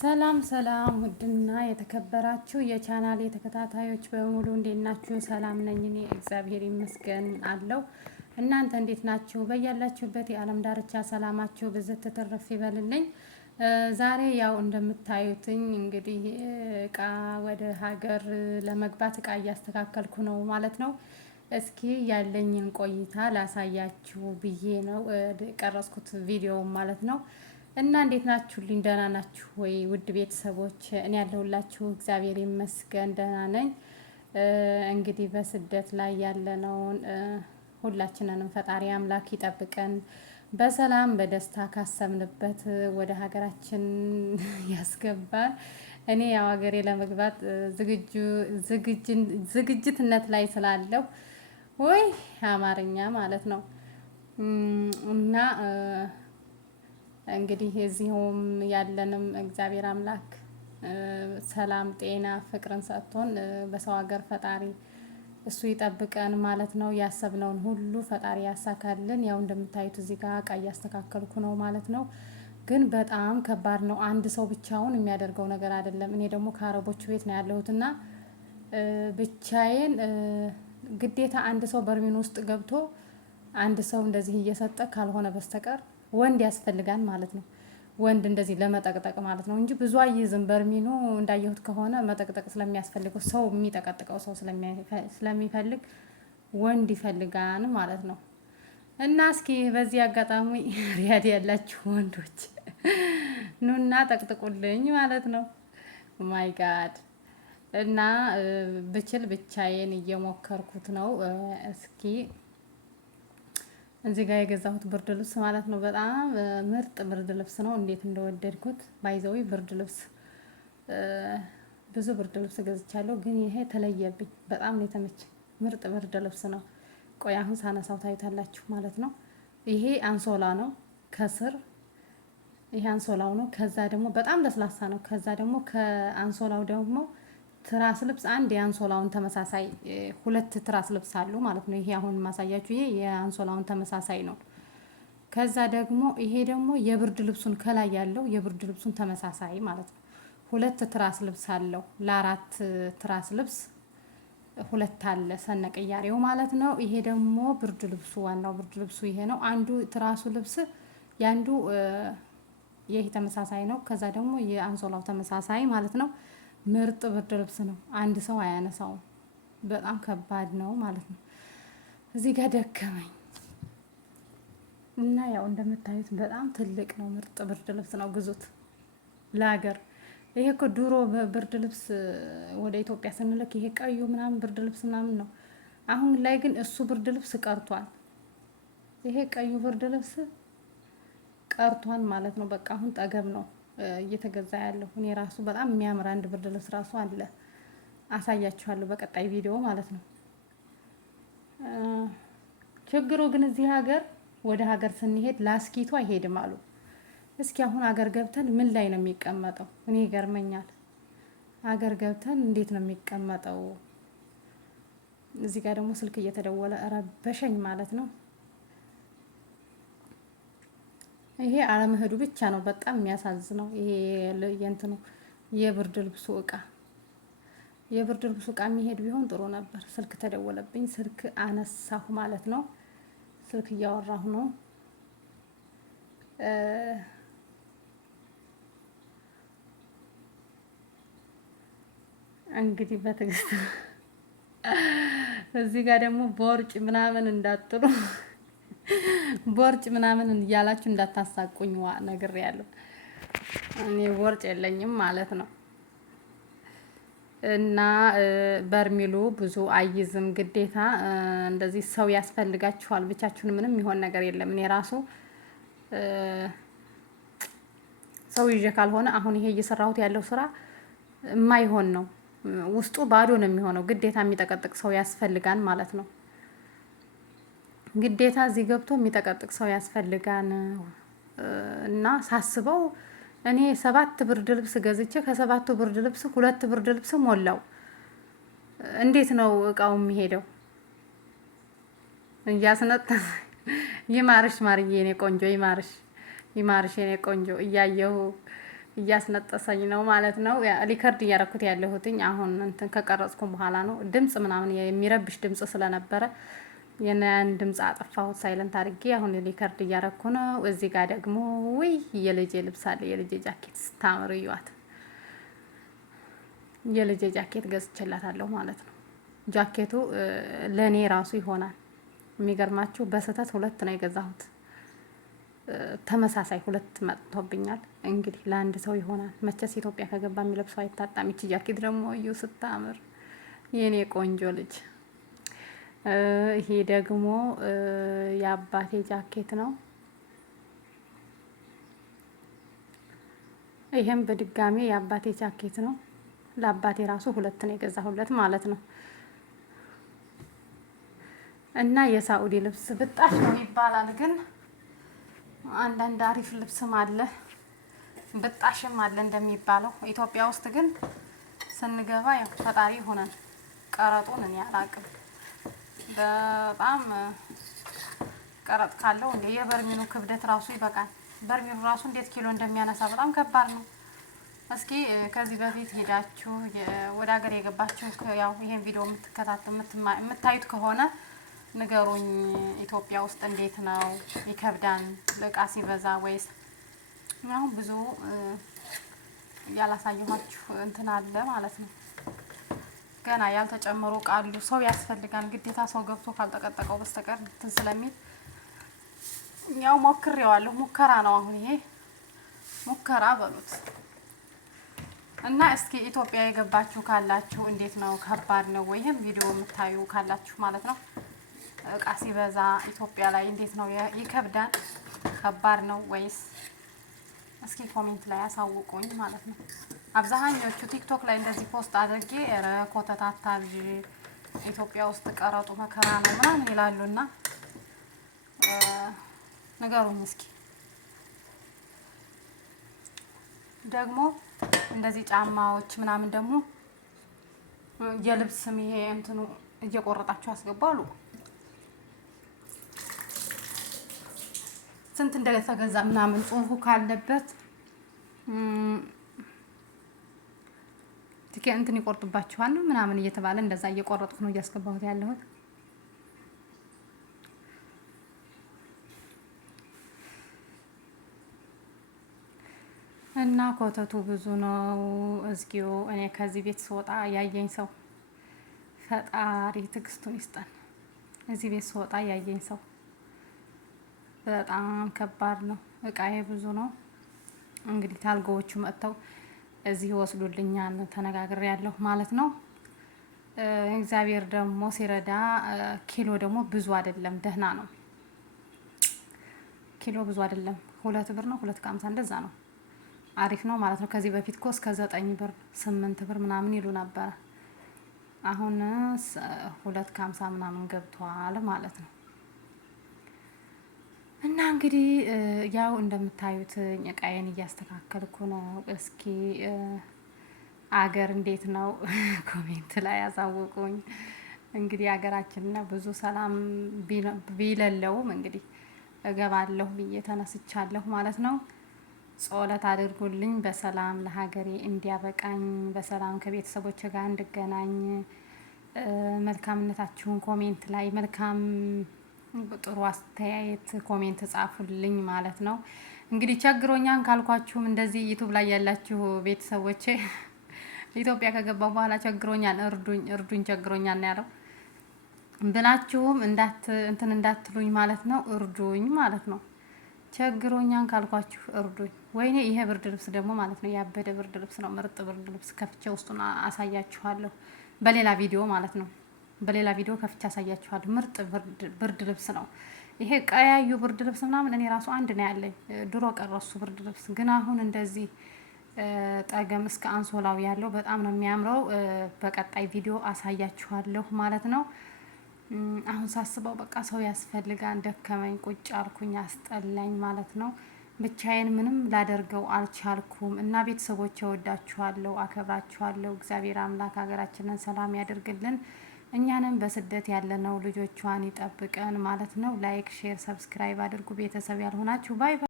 ሰላም ሰላም ውድና የተከበራችሁ የቻናሌ ተከታታዮች በሙሉ እንዴት ናችሁ? ሰላም ነኝ እኔ እግዚአብሔር ይመስገን አለው። እናንተ እንዴት ናችሁ? በያላችሁበት የዓለም ዳርቻ ሰላማችሁ ብዝት ተተረፍ ይበልልኝ። ዛሬ ያው እንደምታዩትኝ እንግዲህ እቃ ወደ ሀገር ለመግባት እቃ እያስተካከልኩ ነው ማለት ነው። እስኪ ያለኝን ቆይታ ላሳያችሁ ብዬ ነው ቀረጽኩት ቪዲዮ ማለት ነው። እና እንዴት ናችሁልኝ? ደህና ናችሁ ወይ ውድ ቤተሰቦች? እኔ ያለሁላችሁ እግዚአብሔር ይመስገን ደህና ነኝ። እንግዲህ በስደት ላይ ያለነውን ሁላችንንም ፈጣሪ አምላክ ይጠብቀን፣ በሰላም በደስታ ካሰብንበት ወደ ሀገራችን ያስገባል። እኔ ያው ሀገሬ ለመግባት ዝግጅትነት ላይ ስላለሁ ወይ አማርኛ ማለት ነው እና እንግዲህ እዚሁም ያለንም እግዚአብሔር አምላክ ሰላም ጤና ፍቅርን ሰጥቶን በሰው ሀገር ፈጣሪ እሱ ይጠብቀን ማለት ነው። ያሰብነውን ሁሉ ፈጣሪ ያሳካልን። ያው እንደምታዩት እዚህ ጋር እቃ እያስተካከልኩ ነው ማለት ነው። ግን በጣም ከባድ ነው። አንድ ሰው ብቻውን የሚያደርገው ነገር አይደለም። እኔ ደግሞ ከአረቦቹ ቤት ነው ያለሁትና ብቻዬን ግዴታ አንድ ሰው በርሜን ውስጥ ገብቶ አንድ ሰው እንደዚህ እየሰጠ ካልሆነ በስተቀር ወንድ ያስፈልጋል ማለት ነው። ወንድ እንደዚህ ለመጠቅጠቅ ማለት ነው እንጂ ብዙ አይዝም። በርሚኑ እንዳየሁት ከሆነ መጠቅጠቅ ስለሚያስፈልገው ሰው የሚጠቀጥቀው ሰው ስለሚፈልግ ወንድ ይፈልጋል ማለት ነው። እና እስኪ በዚህ አጋጣሚ ሪያድ ያላችሁ ወንዶች ኑና ጠቅጥቁልኝ ማለት ነው። ማይ ጋድ እና ብችል ብቻዬን እየሞከርኩት ነው። እስኪ እዚህ ጋር የገዛሁት ብርድ ልብስ ማለት ነው። በጣም ምርጥ ብርድ ልብስ ነው። እንዴት እንደወደድኩት ባይዘዊ ብርድ ልብስ ብዙ ብርድ ልብስ ገዝቻለሁ፣ ግን ይሄ ተለየብኝ። በጣም ነው የተመቸኝ። ምርጥ ብርድ ልብስ ነው። ቆይ አሁን ሳነሳው ታዩታላችሁ ማለት ነው። ይሄ አንሶላ ነው ከስር፣ ይሄ አንሶላው ነው። ከዛ ደግሞ በጣም ለስላሳ ነው። ከዛ ደግሞ ከአንሶላው ደግሞ ትራስ ልብስ አንድ የአንሶላውን ተመሳሳይ ሁለት ትራስ ልብስ አሉ ማለት ነው። ይሄ አሁን ማሳያችሁ ይሄ የአንሶላውን ተመሳሳይ ነው። ከዛ ደግሞ ይሄ ደግሞ የብርድ ልብሱን ከላይ ያለው የብርድ ልብሱን ተመሳሳይ ማለት ነው። ሁለት ትራስ ልብስ አለው። ለአራት ትራስ ልብስ ሁለት አለ ሰነቅያሬው ማለት ነው። ይሄ ደግሞ ብርድ ልብሱ ዋናው ብርድ ልብሱ ይሄ ነው። አንዱ ትራሱ ልብስ ያንዱ ይሄ ተመሳሳይ ነው። ከዛ ደግሞ የአንሶላው ተመሳሳይ ማለት ነው። ምርጥ ብርድ ልብስ ነው። አንድ ሰው አያነሳውም። በጣም ከባድ ነው ማለት ነው። እዚህ ጋር ደከመኝ እና ያው እንደምታዩት በጣም ትልቅ ነው። ምርጥ ብርድ ልብስ ነው። ግዙት ለሀገር። ይሄ እኮ ድሮ ብርድ ልብስ ወደ ኢትዮጵያ ስንልክ ይሄ ቀዩ ምናምን ብርድ ልብስ ምናምን ነው። አሁን ላይ ግን እሱ ብርድ ልብስ ቀርቷል። ይሄ ቀዩ ብርድ ልብስ ቀርቷል ማለት ነው። በቃ አሁን ጠገብ ነው እየተገዛ ያለው። እኔ ራሱ በጣም የሚያምር አንድ ብርድ ልብስ ራሱ አለ፣ አሳያችኋለሁ በቀጣይ ቪዲዮ ማለት ነው። ችግሩ ግን እዚህ ሀገር ወደ ሀገር ስንሄድ ላስኪቱ አይሄድም አሉ። እስኪ አሁን ሀገር ገብተን ምን ላይ ነው የሚቀመጠው? እኔ ይገርመኛል። ሀገር ገብተን እንዴት ነው የሚቀመጠው? እዚህ ጋር ደግሞ ስልክ እየተደወለ ረበሸኝ ማለት ነው። ይሄ አለመሄዱ ብቻ ነው በጣም የሚያሳዝነው። ይሄ የእንትኑ የብርድ ልብሱ እቃ የሚሄድ ቢሆን ጥሩ ነበር። ስልክ ተደወለብኝ፣ ስልክ አነሳሁ ማለት ነው። ስልክ እያወራሁ ነው። እንግዲህ በትዕግስት እዚህ ጋር ደግሞ ቦርጭ ምናምን እንዳጥሩ ቦርጭ ምናምን እያላችሁ እንዳታሳቁኝ ነግሬያለሁ። እኔ ቦርጭ የለኝም ማለት ነው። እና በርሚሉ ብዙ አይዝም። ግዴታ እንደዚህ ሰው ያስፈልጋችኋል። ብቻችሁን ምንም የሚሆን ነገር የለም። እኔ ራሱ ሰው ይዤ ካልሆነ አሁን ይሄ እየሰራሁት ያለው ስራ የማይሆን ነው። ውስጡ ባዶ ነው የሚሆነው። ግዴታ የሚጠቀጥቅ ሰው ያስፈልጋል ማለት ነው። ግዴታ እዚህ ገብቶ የሚጠቀጥቅ ሰው ያስፈልጋን እና ሳስበው እኔ 7 ብርድ ልብስ ገዝቼ ከ7ቱ ብርድ ልብስ 2 ብርድ ልብስ ሞላው። እንዴት ነው እቃው የሚሄደው? እያስነጠ ይማርሽ ማርዬ፣ የኔ ቆንጆ ይማርሽ የኔ ቆንጆ። እያየሁ እያስነጠሰኝ ነው ማለት ነው። ሪከርድ እያረኩት ያለሁትኝ አሁን እንትን ከቀረጽኩም በኋላ ነው። ድምጽ ምናምን የሚረብሽ ድምጽ ስለነበረ የነን ድምጽ አጠፋሁት ሳይለንት አድርጌ። አሁን ሪከርድ እያረኩ ነው። እዚህ ጋር ደግሞ ውይ የልጄ ልብስ አለ። የልጄ ጃኬት ስታምር እዩዋት። የልጄ ጃኬት ገዝቼላታለሁ ማለት ነው። ጃኬቱ ለኔ ራሱ ይሆናል። የሚገርማችሁ በስህተት 2 ነው የገዛሁት። ተመሳሳይ 2 መጥቶብኛል። እንግዲህ ለአንድ ሰው ይሆናል። መቼስ ኢትዮጵያ ከገባ የሚለብሰው አይታጣም። ይቺ ጃኬት ደግሞ እዩ ስታምር፣ የኔ ቆንጆ ልጅ። ይሄ ደግሞ የአባቴ ጃኬት ነው። ይሄም በድጋሚ የአባቴ ጃኬት ነው። ለአባቴ ራሱ 2 ነው የገዛሁለት ማለት ነው። እና የሳኡዲ ልብስ ብጣሽ ነው ይባላል፣ ግን አንዳንድ አሪፍ ልብስም አለ ብጣሽም አለ እንደሚባለው። ኢትዮጵያ ውስጥ ግን ስንገባ ያው ፈጣሪ ሆነን ቀረጡን እኔ አላቅም። በጣም ቀረጥ ካለው እንደ የበርሚኑ ክብደት ራሱ ይበቃል። በርሚኑ ራሱ እንዴት ኪሎ እንደሚያነሳ በጣም ከባድ ነው። እስኪ ከዚህ በፊት ሄዳችሁ ወደ ሀገር የገባችሁ ያው ይሄን ቪዲዮ የምታዩት ከሆነ ንገሩኝ። ኢትዮጵያ ውስጥ እንዴት ነው? ይከብዳን እቃ ሲበዛ ወይስ? አሁን ብዙ ያላሳየኋችሁ እንትን አለ ማለት ነው። ገና ያልተጨመሩ ቃሉ ሰው ያስፈልጋል ግዴታ። ሰው ገብቶ ካልጠቀጠቀው በስተቀር እንትን ስለሚል ያው ሞክሬዋለሁ። ሙከራ ነው አሁን ይሄ ሙከራ በሉት። እና እስኪ ኢትዮጵያ የገባችሁ ካላችሁ እንዴት ነው? ከባድ ነው ወይ? ይሄን ቪዲዮ የምታዩ ካላችሁ ማለት ነው። እቃ ሲበዛ ኢትዮጵያ ላይ እንዴት ነው? ይከብዳል? ከባድ ነው ወይስ? እስኪ ኮሜንት ላይ ያሳውቁኝ ማለት ነው። አብዛኞቹ ቲክቶክ ላይ እንደዚህ ፖስት አድርጌ ኮተታታ ኢትዮጵያ ውስጥ ቀረጡ መከራ ነው ምናምን ይላሉና ንገሩኝ እስኪ። ደግሞ እንደዚህ ጫማዎች ምናምን ደግሞ የልብስም ይሄ እንትኑ እየቆረጣችሁ አስገባሉ። ስንት እንደተገዛ ምናምን ጽሁፉ ካለበት ትኬት እንትን ይቆርጥባችኋል ምናምን እየተባለ እንደዛ እየቆረጥኩ ነው እያስገባሁት ያለሁት። እና ኮተቱ ብዙ ነው። እዝጊው እኔ ከዚህ ቤት ስወጣ ያየኝ ሰው ፈጣሪ ትዕግስቱን ይስጠን። እዚህ ቤት ስወጣ ያየኝ ሰው በጣም ከባድ ነው። እቃዬ ብዙ ነው። እንግዲህ ታልጎዎቹ መጥተው እዚህ ይወስዱልኛል ተነጋግሬ ያለሁ ማለት ነው። እግዚአብሔር ደግሞ ሲረዳ ኪሎ ደግሞ ብዙ አይደለም፣ ደህና ነው። ኪሎ ብዙ አይደለም፣ 2 ብር ነው 2.50 እንደዛ ነው። አሪፍ ነው ማለት ነው። ከዚህ በፊት እኮ እስከ 9 ብር 8 ብር ምናምን ይሉ ነበረ። አሁን 2.50 ምናምን ገብቷል ማለት ነው። እና እንግዲህ ያው እንደምታዩት እቃዬን እያስተካከልኩ ነው። እስኪ አገር እንዴት ነው? ኮሜንት ላይ ያሳውቁኝ። እንግዲህ ሀገራችንና ብዙ ሰላም ቢለለውም እንግዲህ እገባለሁ ብዬ ተነስቻለሁ ማለት ነው። ጸሎት አድርጉልኝ በሰላም ለሀገሬ እንዲያበቃኝ፣ በሰላም ከቤተሰቦች ጋር እንድገናኝ። መልካምነታችሁን ኮሜንት ላይ መልካም ጥሩ አስተያየት ኮሜንት ጻፉልኝ ማለት ነው። እንግዲህ ቸግሮኛን ካልኳችሁም እንደዚህ ዩቲዩብ ላይ ያላችሁ ቤተሰቦቼ ኢትዮጵያ ከገባሁ በኋላ ቸግሮኛል እርዱኝ ቸግሮኛል ነው ያለው ብላችሁም እንትን እንዳትሉኝ ማለት ነው። እርዱኝ ማለት ነው። ቸግሮኛን ካልኳችሁ እርዱኝ። ወይኔ ይሄ ብርድ ልብስ ደግሞ ማለት ነው ያበደ ብርድ ልብስ ነው። ምርጥ ብርድ ልብስ ከፍቼ ውስጡን አሳያችኋለሁ በሌላ ቪዲዮ ማለት ነው። በሌላ ቪዲዮ ከፍቼ አሳያችኋለሁ። ምርጥ ብርድ ልብስ ነው ይሄ። ቀያዩ ብርድ ልብስ ምናምን እኔ ራሱ አንድ ነው ያለኝ ድሮ ቀረሱ ብርድ ልብስ። ግን አሁን እንደዚህ ጠገም እስከ አንሶላው ያለው በጣም ነው የሚያምረው። በቀጣይ ቪዲዮ አሳያችኋለሁ ማለት ነው። አሁን ሳስበው በቃ ሰው ያስፈልጋል። ደከመኝ፣ ቁጭ አልኩኝ፣ አስጠላኝ ማለት ነው። ብቻዬን ምንም ላደርገው አልቻልኩም። እና ቤተሰቦቼ እወዳችኋለሁ፣ አከብራችኋለሁ። እግዚአብሔር አምላክ ሀገራችንን ሰላም ያደርግልን፣ እኛንም በስደት ያለነው ልጆቿን ይጠብቀን ማለት ነው። ላይክ፣ ሼር፣ ሰብስክራይብ አድርጉ ቤተሰብ ያልሆናችሁ። ባይ ባይ።